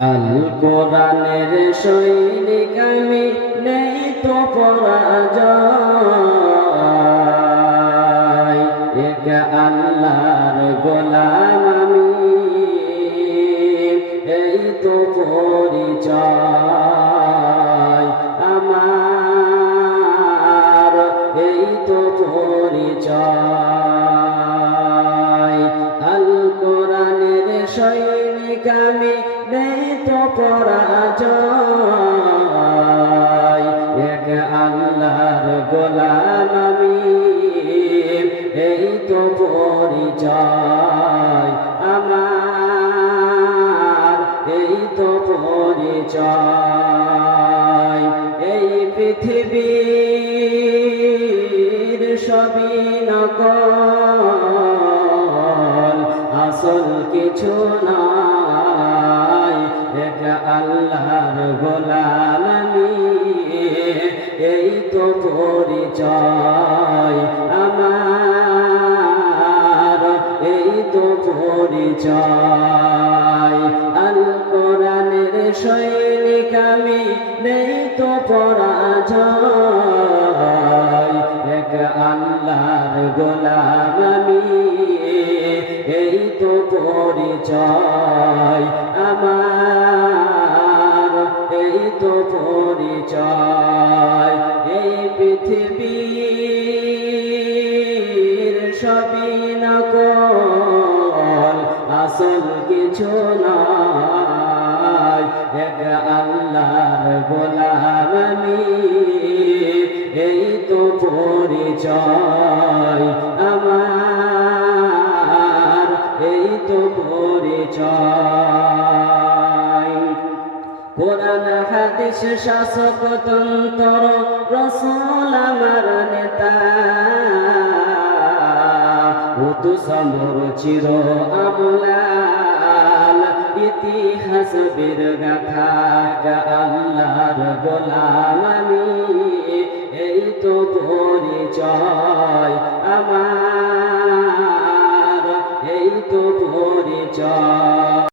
আল কোরআনের সৈনিক আমি, নেই তো পরাজয়। এক আল্লাহর গোলাম আমি, এই তো পরিচয় আমার, এই তো পরিচয়। আল কোরআনের সৈনিক আমি, নেই তো পরাজয়। এক আল্লাহর গোলাম আমি, এই তো পরিচয় আমার, এই তো পরিচয়। এই পৃথিবীর সবই নকল, আসল কিছু নাই। এক আল্লাহর গোলাম আমি, এই তো পরিচয় আমার, এই তো পরিচয়। আল কোরআনের সৈনিক আমি, নেই তো পরাজয়। এক আল্লাহর গোলাম আমি, এই তো পরিচয় আমার, এই তো পরিচয়। এই পৃথিবীর সবই নকল, আসল কিছু নাই। এক আল্লাহর গোলাম আমি, এই তো পরিচয় আমার, এই তো পরিচয়। কোরআন হাদিস শাসক তন্ত্র, রাসূল আমার নেতা। উতুসমর চির আমলাল, ইতিহাস বীর গাথা। আল্লাহর গোলাম আমি, এই তো পরিচয় আমার, এই তো পরিচয়।